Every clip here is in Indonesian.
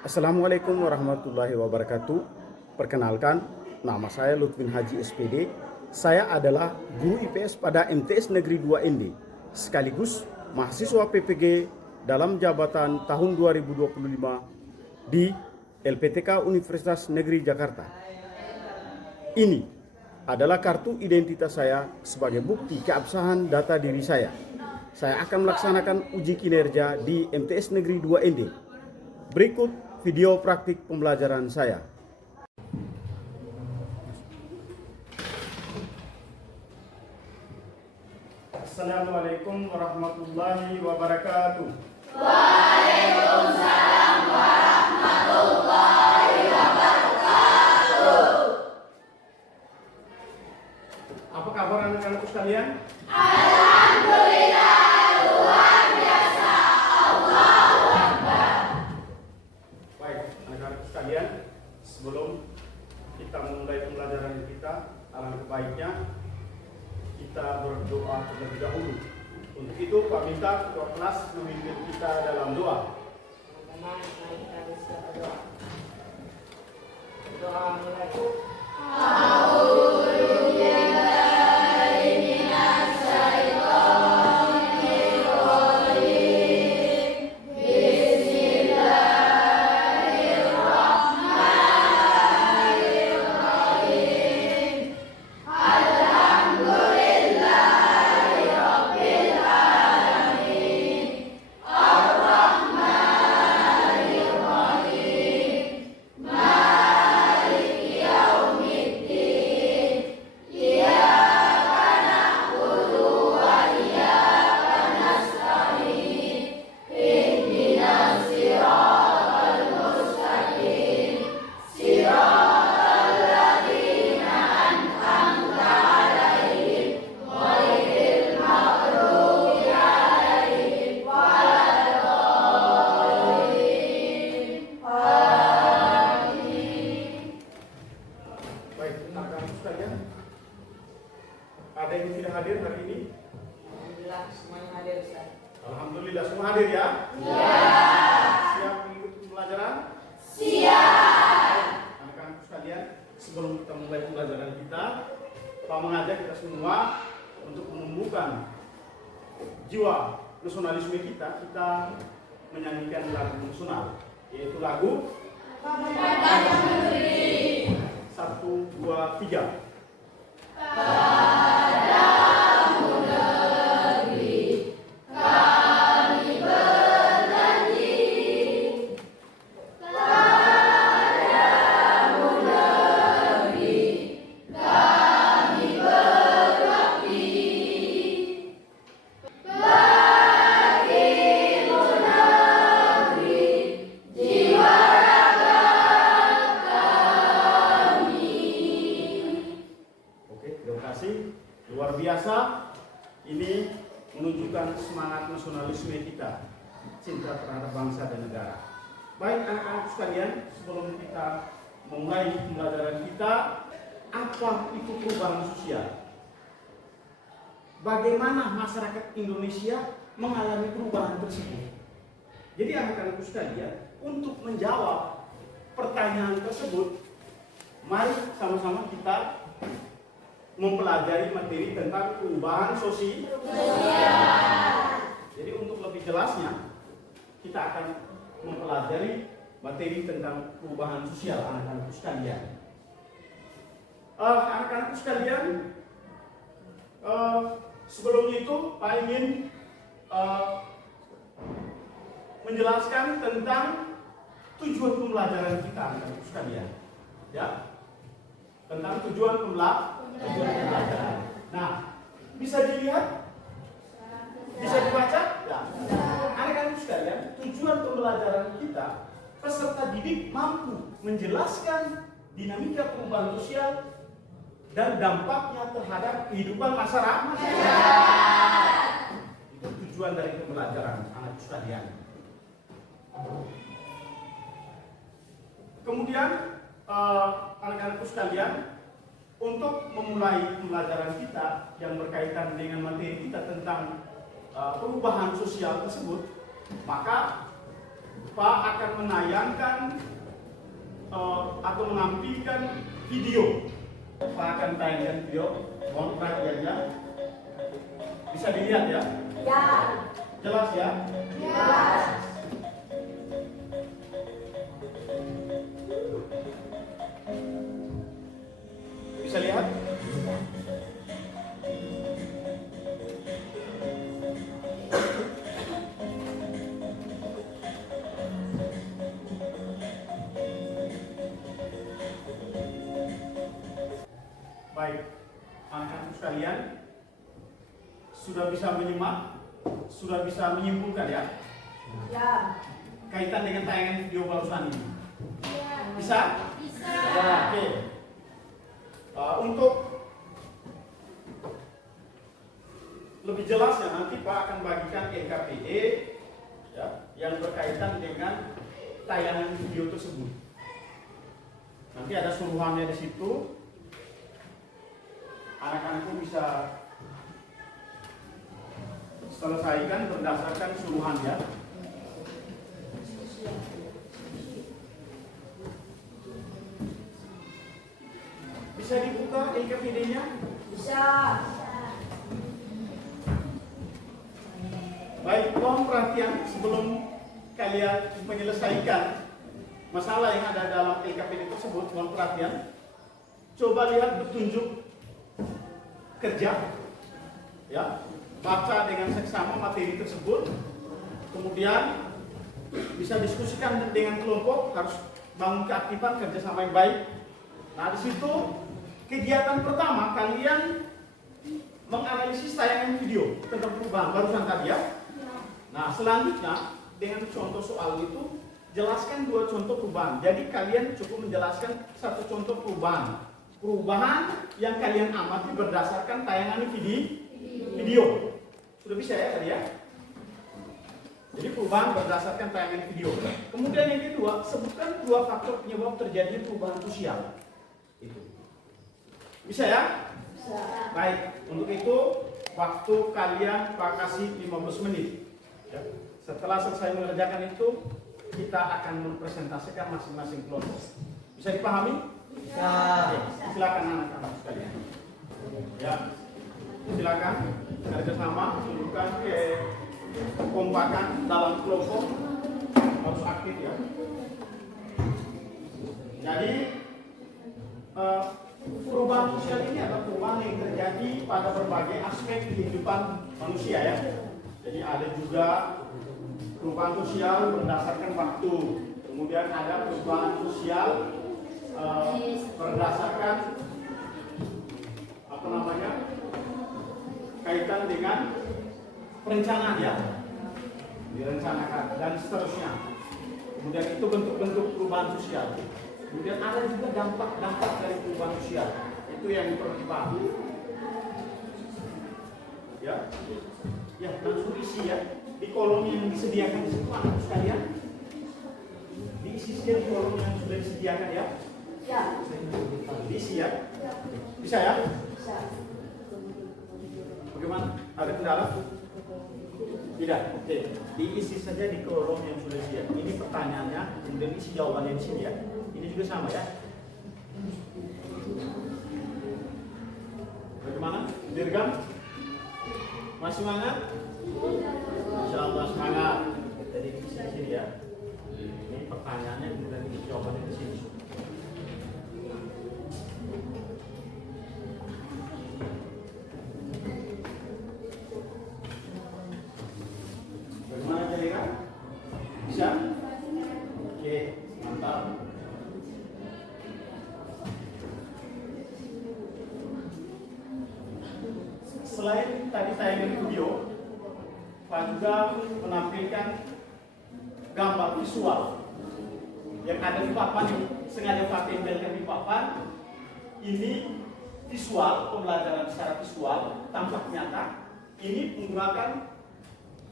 Assalamualaikum warahmatullahi wabarakatuh. Perkenalkan, nama saya Lutfin Haji SPD. Saya adalah guru IPS pada MTS Negeri 2 ND, sekaligus mahasiswa PPG dalam jabatan tahun 2025 di LPTK Universitas Negeri Jakarta. Ini adalah kartu identitas saya sebagai bukti keabsahan data diri saya. Saya akan melaksanakan uji kinerja di MTS Negeri 2 ND. Berikut video praktik pembelajaran saya. Assalamualaikum warahmatullahi wabarakatuh. Waalaikumsalam warahmatullahi wabarakatuh. Apa kabar anak-anakku sekalian? Alhamdulillah, luar biasa. Allahu Akbar. Baik, anak-anakku sekalian, sebelum kita memulai pembelajaran kita, alangkah baiknya kita berdoa terlebih dahulu. Untuk itu, Pak minta ketua kelas memimpin kita dalam doa. Mari kita berdoa. Doa mulai. Ada yang tidak hadir hari ini? Alhamdulillah semuanya hadir, Ustaz. Alhamdulillah semua hadir ya? Ya, Siap mengikuti pembelajaran? siap. Anak-anakku sekalian, sebelum kita mulai pembelajaran kita, Pak mengajak kita semua untuk menumbuhkan jiwa nasionalisme kita menyanyikan lagu nasional, yaitu lagu satu, dua, tiga. Luar biasa, ini menunjukkan semangat nasionalisme kita, cinta terhadap bangsa dan negara. Baik anak-anak sekalian, sebelum kita memulai pembelajaran kita, apa itu perubahan sosial? Bagaimana masyarakat Indonesia mengalami perubahan tersebut? Jadi anak-anak sekalian, untuk menjawab pertanyaan tersebut, mari sama-sama kita mempelajari materi tentang perubahan sosial. Jadi untuk lebih jelasnya, kita akan mempelajari materi tentang perubahan sosial anak-anak sekalian. Anak-anak sekalian, sebelumnya itu Pak ingin menjelaskan tentang tujuan pembelajaran kita anak-anak sekalian. Ya, tentang tujuan pembelajaran. Nah, bisa dilihat? Bisa dibaca? Ya. Anak-anak sekalian, tujuan pembelajaran kita, peserta didik mampu menjelaskan dinamika perubahan sosial dan dampaknya terhadap kehidupan masyarakat. Itu tujuan dari pembelajaran anak sekalian. Kemudian anak-anakku sekalian, untuk memulai pembelajaran kita yang berkaitan dengan materi kita tentang perubahan sosial tersebut, maka Pak akan menayangkan atau menampilkan video. Pak akan tayangkan video. Mohon perhatiannya. Bisa dilihat ya? Ya. Jelas ya? Jelas. Bisa lihat? Baik, anak-anak sekalian, sudah bisa menyimak, sudah bisa menyimpulkan ya, Ya. kaitan dengan tayangan video barusan ini. Ya. Bisa? Bisa. Ya, oke. Untuk lebih jelasnya nanti Pak akan bagikan LKPD ya, yang berkaitan dengan tayangan video tersebut. Nanti ada suruhannya di situ. Anak-anakku bisa selesaikan berdasarkan suruhannya. Bisa dibuka LKPD-nya? Bisa. Baik, mohon perhatian sebelum kalian menyelesaikan masalah yang ada dalam LKPD tersebut. Mohon perhatian. Coba lihat petunjuk kerja, ya, baca dengan seksama materi tersebut, kemudian bisa diskusikan dengan kelompok, harus bangun keaktifan kerjasama yang baik. Nah, di situ kegiatan pertama kalian menganalisis tayangan video tentang perubahan barusan tadi ya. Nah, selanjutnya dengan contoh soal itu jelaskan 2 contoh perubahan. Jadi kalian cukup menjelaskan 1 contoh perubahan yang kalian amati berdasarkan tayangan video. Sudah bisa ya tadi ya? Jadi perubahan berdasarkan tayangan video. Kemudian yang kedua, sebutkan 2 faktor penyebab terjadinya perubahan sosial. Itu. Bisa ya? Bisa. Baik, untuk itu waktu kalian Pak kasih 15 menit. Ya. Setelah selesai mengerjakan itu, kita akan mempresentasikan masing-masing kelompok. Bisa dipahami? Bisa. Oke, silakan anak-anak sekalian. Ya, silakan kerjasama, tunjukkan kekompakan dalam kelompok, harus aktif ya. Jadi perubahan sosial ini adalah perubahan yang terjadi pada berbagai aspek kehidupan manusia ya. Jadi ada juga perubahan sosial berdasarkan waktu, kemudian ada perubahan sosial berdasarkan kaitan dengan perencanaan ya, direncanakan dan seterusnya. Kemudian itu bentuk-bentuk perubahan sosial. Kemudian ada juga dampak-dampak dari perubahan sosial. Itu yang perlu dipahami. Ya, langsung isi ya di kolom yang disediakan di situ anak sekalian. Diisi saja di kolom yang sudah disediakan ya. Ya. Diisi ya. Bisa ya? Bisa. Bagaimana? Ada kendala? Tidak. Oke. Diisi saja di kolom yang sudah disediakan. Ini pertanyaannya, kemudian isi jawabannya di sini ya. Ini juga sama ya. Bagaimana? Dirgam? Masih semangat? Insyaallah semangat. Jadi isi di sini ya. Ini pertanyaannya, kemudian isi jawabannya di sini. Bagaimana kira-kira? Bisa? Oke, mantap. Selain tadi tayangan video, Pak juga menampilkan gambar visual yang ada di papan ini. Sengaja Pak tempelkan di papan. Ini visual, pembelajaran secara visual, tampak nyata. Ini menggunakan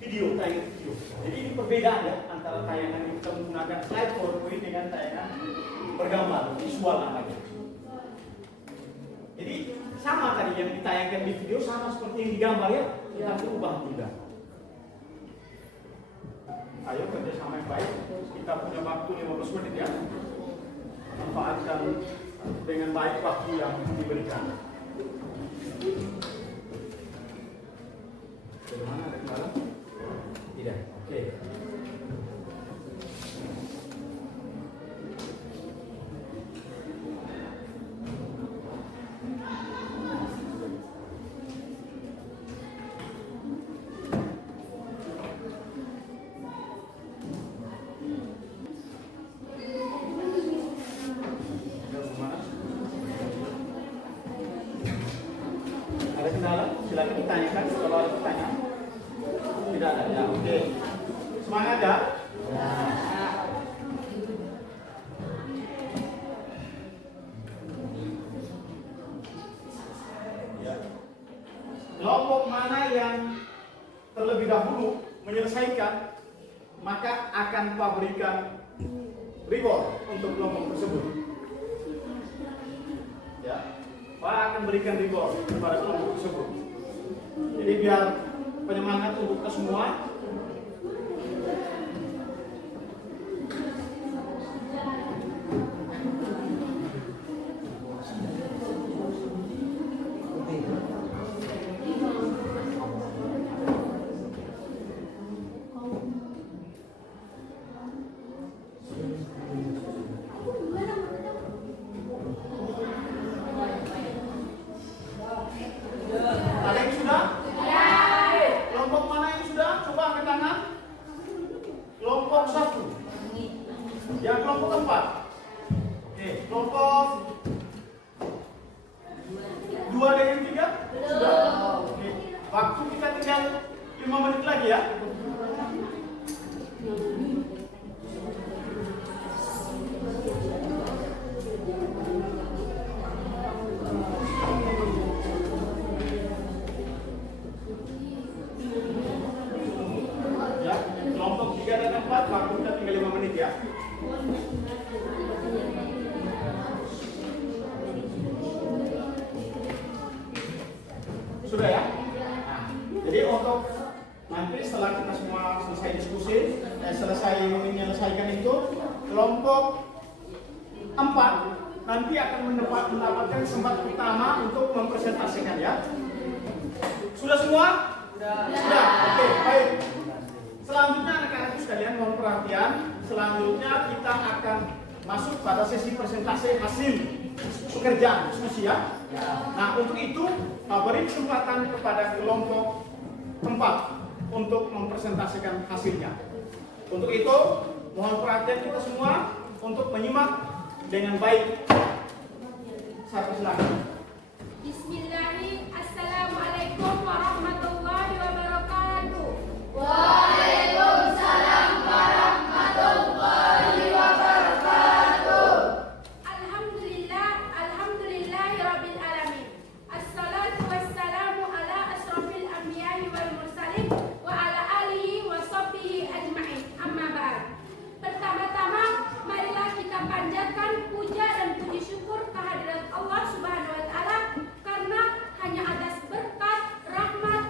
video, tayangan video. Jadi ini perbedaan ya antara tayangan yang kita menggunakan slide PowerPoint dengan tayangan bergambar, visual namanya. Jadi sama tadi yang ditayangkan di video sama seperti yang digambar ya, kita berubah juga. Ayo kerjasama yang baik, kita waktu 15 menit ya. Manfaatkan dengan baik waktu yang diberikan. Bagaimana, ada kendala? Tidak. Oke. Ada kendala? Silakan ditanyakan kalau ada pertanyaan. Tidak ada ya. Oke. Semangat ya. Ya. Kelompok mana yang terlebih dahulu menyelesaikan, maka akan Pak berikan reward untuk kelompok tersebut. Ya. Pak akan berikan reward kepada kelompok tersebut. Jadi biar penyemangat untuk kita semua. Ada yang sudah? Kelompok mana yang sudah? Coba angkat tangan. Kelompok 1. Yang kelompok 4. Oke, kelompok 2 dan yang 3? Sudah? Oke. Waktu kita tinggal 5 menit lagi ya. Ya, kelompok 3 dan 4 waktu kita tinggal 5 menit ya. Sudah ya? Nah, jadi untuk nanti setelah kita semua selesai diskusi, selesai menyelesaikan itu, kelompok 4 nanti akan mendapatkan kesempatan utama untuk mempresentasikan ya. Sudah semua? Sudah. Oke, baik. Selanjutnya anak-anakku sekalian mohon perhatian. Selanjutnya kita akan masuk pada sesi presentasi hasil pekerjaan diskusi ya. Nah, untuk itu beri kesempatan kepada kelompok 4 untuk mempresentasikan hasilnya. Untuk itu mohon perhatian kita semua untuk menyimak dengan baik. Saya persilakan. Bismillahirrahmanirrahim. Assalamualaikum warahmatullahi wabarakatuh. Waalaikumsalam warahmatullahi wabarakatuh. Alhamdulillahirabbil alamin. Assalatu wassalamu ala asrofil anbiya'i wal mursalin wa ala alihi wa sahbihi ajma'in. Amma ba'd. Pertama-tama marilah kita panjatkan puja dan puji syukur kehadirat Allah Subhanahu wa taala karena hanya atas berkat, rahmat,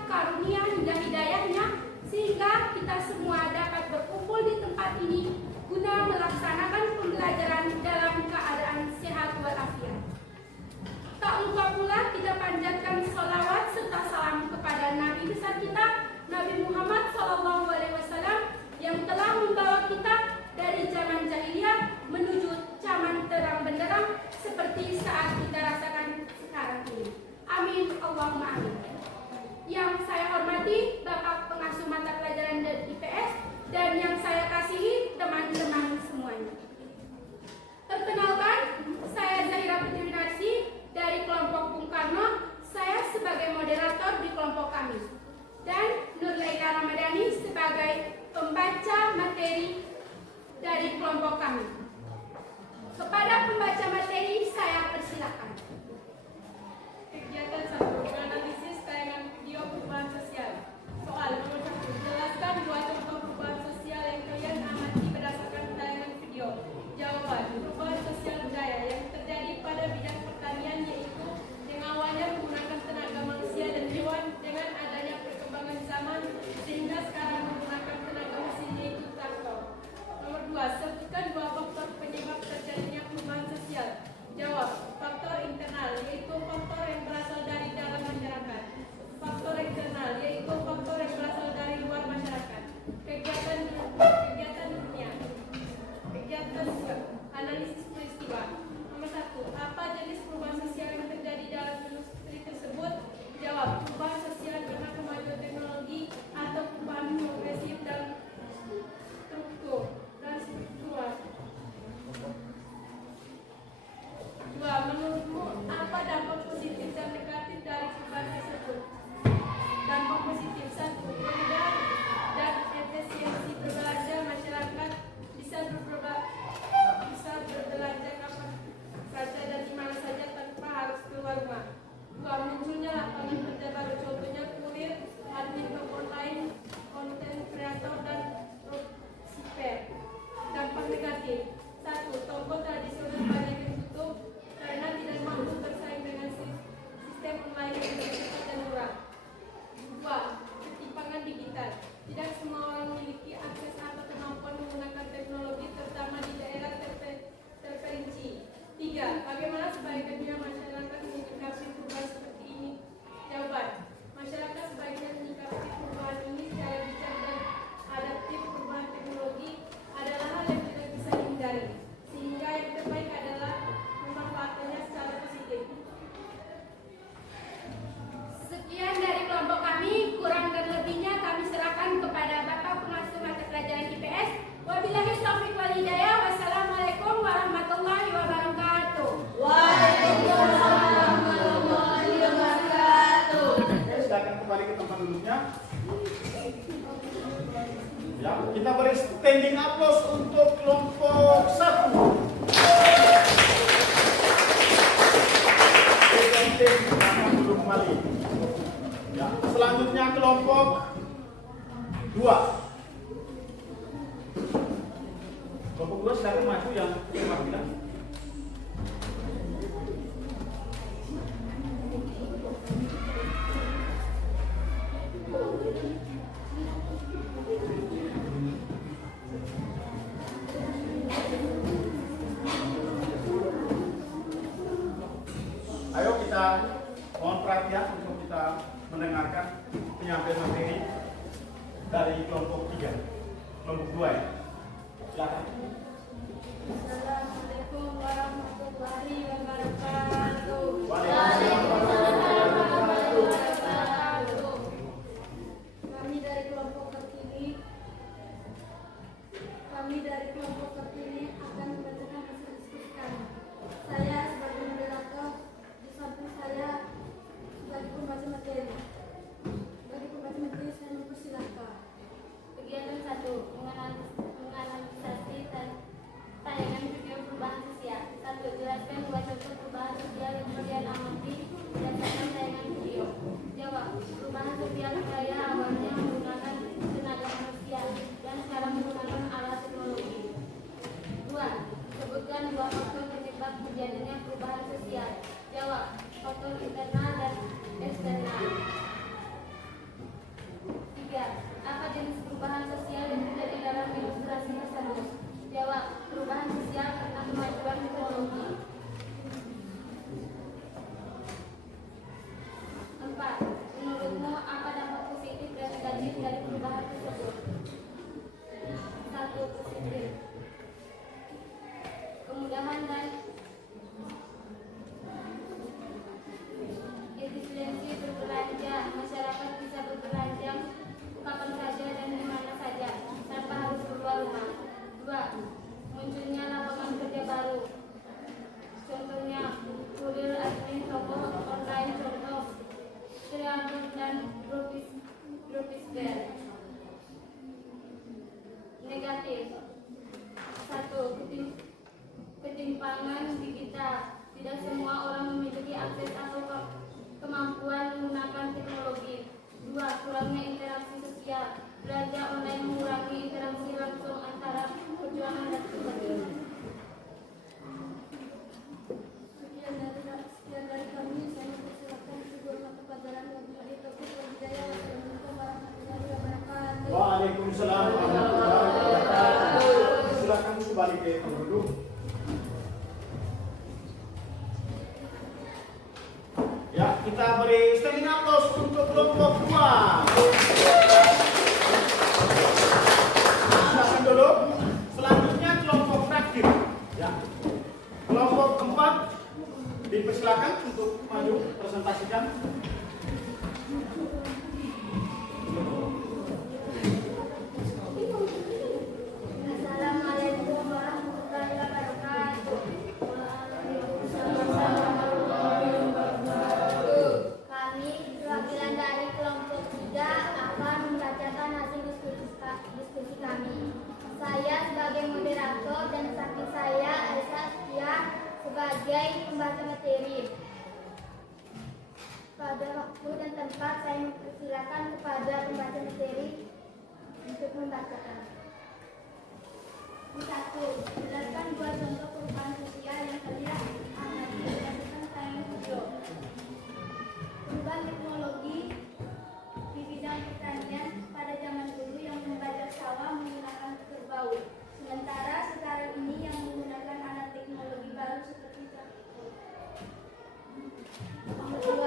Kelompok 2 silakan maju yang perwakilan. Ayo kita mohon perhatian untuk kita mendengarkan penyampaian materi dari kelompok 3, kelompok 2 ya. Silakan. Assalamualaikum warahmatullahi wabarakatuh. Waalaikumsalam warahmatullahi wabarakatuh. Kami dari kelompok terpilih akan membacakan hasil diskusi kami. Saya sebagai moderator, di samping saya sebagai pembaca materi. Bagi pembaca materi saya mempersilahkan. Kegiatan 1, menganalisasi tayangan video perubahan sosial. 1. Jelaskan 2 contoh perubahan sosial yang kalian amati berdasarkan tayangan video. Jawab. Perubahan sosial saya awalnya menggunakan tenaga manusia dan sekarang menggunakan alat teknologi. 2. Sebutkan 2 faktor penyebab terjadinya perubahan sosial. Jawab. Faktor internal dan eksternal. 3. Apa jenis perubahan sosial yang terjadi dalam ilustrasi tersebut? Jawab. Perubahan sosial karena kemajuan teknologi. 4. Menurutmu apa dampak positif dan negatif dari perubahan tersebut? 1. Positif. Kemudahan dan efisiensi berbelanja. Masyarakat bisa berbelanja kapan saja dan di mana saja tanpa harus keluar rumah. 2. Munculnya lapangan kerja baru. Contohnya kurir, admin, toko online, contoh kreator dan grafisber. Negatif. 1. Ketimpangan digital. Tidak semua orang memiliki akses atau kemampuan menggunakan teknologi. 2. Kurangnya interaksi sosial. Belanja online mengurangi interaksi langsung antara perjuangan dan pembeli. Sekian dari kami. Saya mempersilakan Ibu mata pelajaran Wabillahi Taufiq wal Hidayah. Wassalamualaikum warahmatullahi wabarakatuh. Waalaikumsalam warahmatullahi wabarakatuh. Silakan kembali ke tempat duduk. Ya, kita beri standing applause untuk kelompok 2. Silakan duduk. Selanjutnya kelompok terakhir. Ya. Kelompok 4 dipersilakan untuk maju presentasikan. Assalamualaikum warahmatullahi wabarakatuh. Kami perwakilan dari kelompok 3 akan membacakan hasil diskusi kami. Saya sebagai moderator dan samping saya Aisyah Setia sebagai pembaca materi. Pada waktu dan tempat saya mempersilakan kepada pembaca materi untuk membacakan. 1. Jelaskan 2 contoh perubahan sosial yang kalian amati berdasarkan tayangan video. Perubahan teknologi di bidang pertanian pada zaman dulu yang membajak sawah menggunakan kerbau, sementara sekarang ini yang menggunakan alat teknologi baru seperti traktor. 2.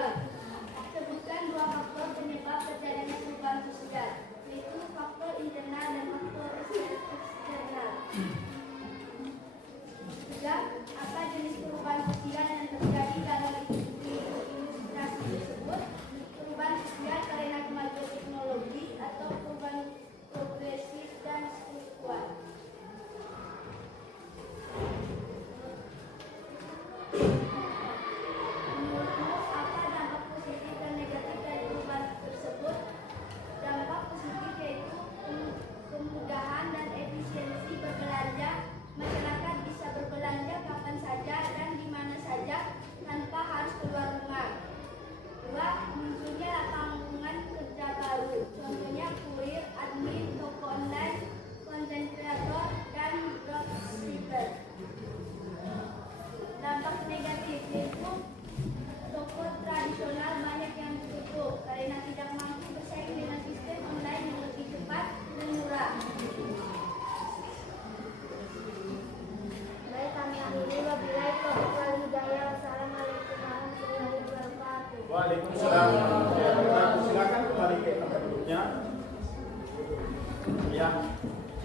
Sebutkan 2 faktor penyebab terjadinya perubahan sosial, yaitu faktor internal dan faktor eksternal.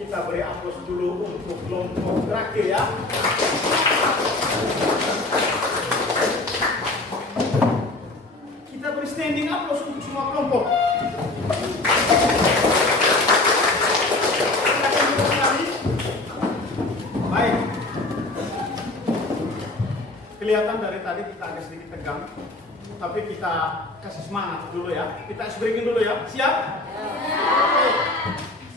kita beri aplaus dulu untuk kelompok terakhir ya. Kita beri standing aplaus untuk semua kelompok. Baik. Kelihatan dari tadi kita agak sedikit tegang, tapi kita kasih semangat dulu ya. Kita breaking dulu ya. Siap? Oke.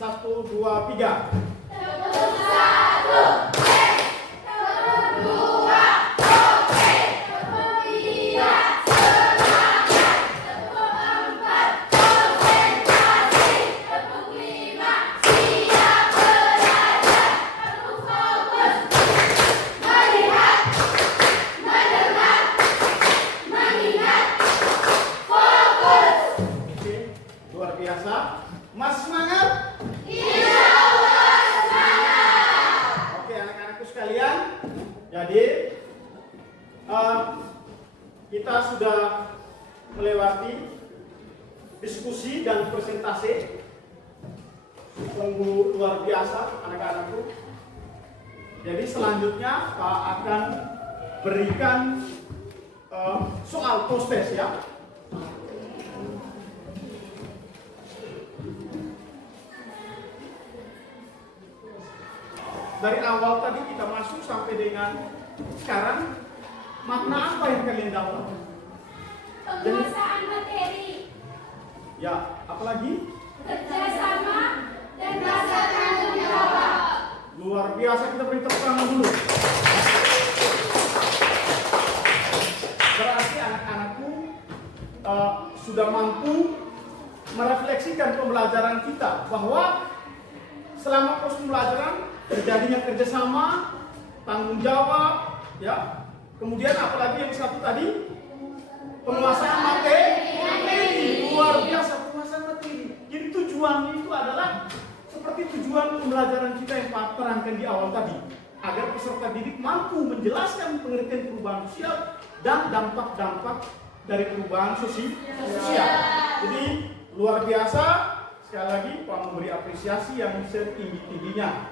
1, 2, 3. Tepuk satu, tepuk dua, oke. Tepuk tiga, semangat. Tepuk empat, konsentrasi. Tepuk lima, siap belajar. Tepuk fokus, melihat, mendengar, mengingat, fokus. Oke, luar biasa. Mas semangat? Oke, anak-anakku sekalian, jadi kita sudah melewati diskusi dan presentasi. Sungguh luar biasa anak-anakku. Jadi selanjutnya Pak akan berikan soal post test ya. Dari awal tadi kita masuk sampai dengan sekarang, makna apa yang kalian dapat? Penguasaan materi, Ya, apalagi? kerjasama, dan rasa tanggung jawab. Luar biasa, kita beri tepuk tangan dulu. Berarti anak-anakku sudah mampu merefleksikan pembelajaran kita bahwa selama proses pembelajaran terjadinya kerjasama, tanggung jawab, ya. Kemudian apalagi yang satu tadi, penguasaan materi. Luar biasa penguasaan materi. Jadi tujuannya itu adalah seperti tujuan pembelajaran kita yang Pak terangkan di awal tadi, agar peserta didik mampu menjelaskan pengertian perubahan sosial dan dampak-dampak dari perubahan sosial. Jadi luar biasa. Sekali lagi Pak memberi apresiasi yang setinggi-tingginya.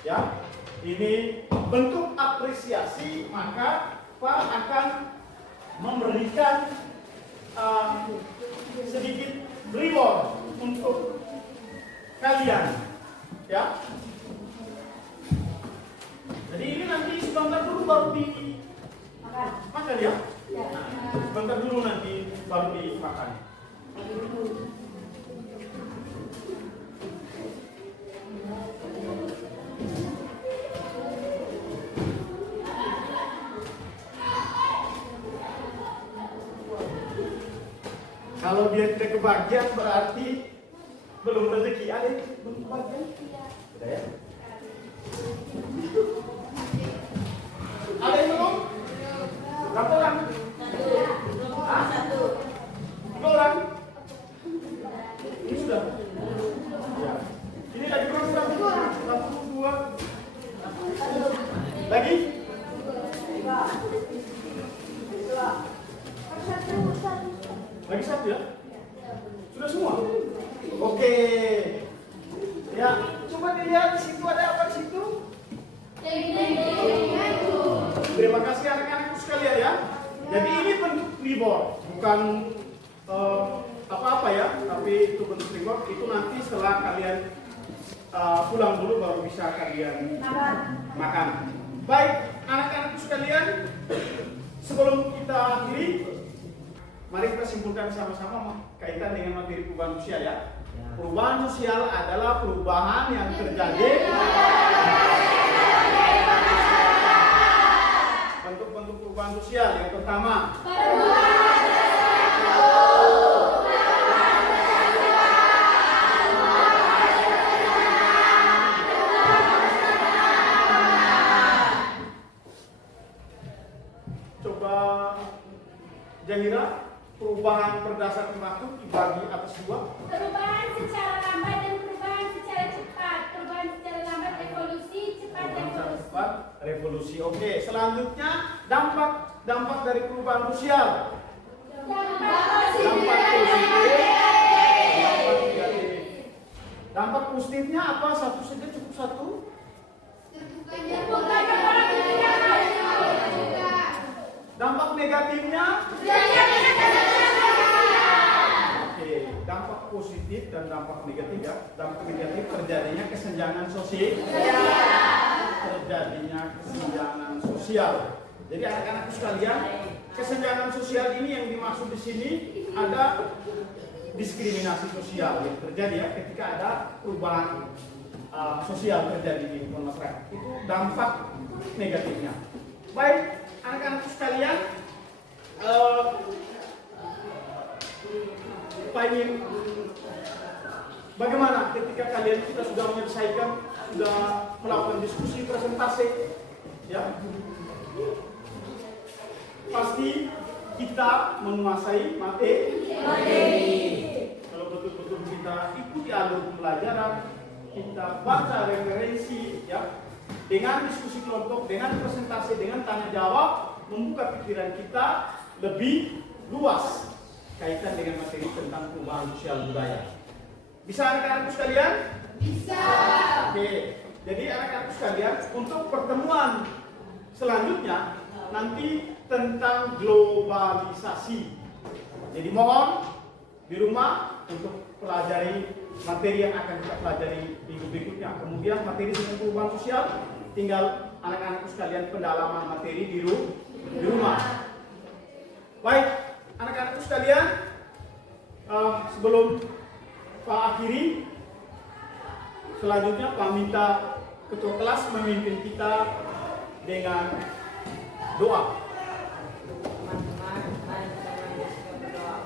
Ya, ini bentuk apresiasi, maka Pak akan memberikan sedikit reward untuk kalian, ya. Jadi ini nanti sebentar dulu baru dimakan ya. Sebentar dulu nanti baru dimakan. Kalau dia tidak kebagian berarti belum rezeki. Ada yang belum kebagian? Sudah ya? Ada yang belum? Berapa orang? Satu. 3 orang? Ini sudah? Ya. Ini lagi kurang 102. Lagi? Lagi 1 ya? Sudah semua? Oke. Ya, coba dilihat di situ ada apa di situ? Terima kasih anak-anakku sekalian ya. Jadi ini bentuk reward, bukan apa-apa ya, tapi itu bentuk reward. Itu nanti setelah kalian pulang dulu baru bisa kalian makan. Baik, anak-anakku sekalian, sebelum kita akhiri, mari kita simpulkan sama-sama kaitan dengan materi perubahan sosial ya. Perubahan sosial adalah perubahan yang terjadi. Bentuk-bentuk perubahan sosial yang pertama. Coba Jahira, perubahan berdasarkan waktu dibagi atas 2. Perubahan secara lambat dan perubahan secara cepat. Perubahan secara lambat evolusi, cepat evolusi. Cepat revolusi. Oke, selanjutnya dampak dari perubahan sosial. Dampak Dampak positif. Dampak positifnya apa? Satu saja cukup satu. Dampak negatifnya. Oke, dampak positif dan dampak negatif ya. Dampak negatif terjadinya kesenjangan sosial. Terjadinya kesenjangan sosial. Jadi anak-anakku sekalian, kesenjangan sosial ini yang dimaksud di sini ada diskriminasi sosial yang terjadi ya ketika ada perubahan sosial terjadi di lingkungan masyarakat. Itu dampak negatifnya. Baik, anak-anakku sekalian, bagaimana ketika kalian kita sudah menyelesaikan, sudah melakukan diskusi presentasi, ya? Pasti kita menguasai materi. Kalau betul-betul kita ikuti alur pembelajaran, kita baca referensi, ya, dengan diskusi kelompok, dengan presentasi, dengan tanya jawab, membuka pikiran kita lebih luas kaitan dengan materi tentang perubahan sosial budaya. Bisa anak-anakku sekalian? Bisa. Oke. Jadi anak-anakku sekalian, untuk pertemuan selanjutnya nanti tentang globalisasi. Jadi mohon di rumah untuk pelajari materi yang akan kita pelajari minggu berikutnya. Kemudian materi tentang perubahan sosial, tinggal anak-anakku sekalian pendalaman materi di rumah. Baik, anak-anakku sekalian, sebelum Pak akhiri, selanjutnya Pak minta ketua kelas memimpin kita dengan doa. Teman-teman, mari kita lanjutkan berdoa.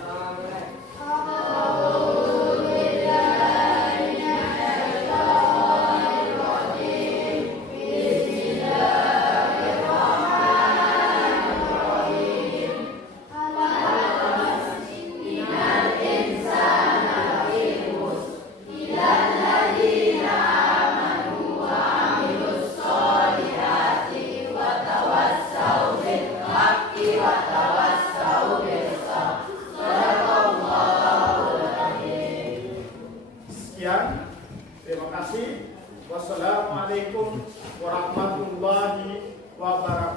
Doa mulai. Sekian, terima kasih. Wassalamualaikum warahmatullahi wabarakatuh.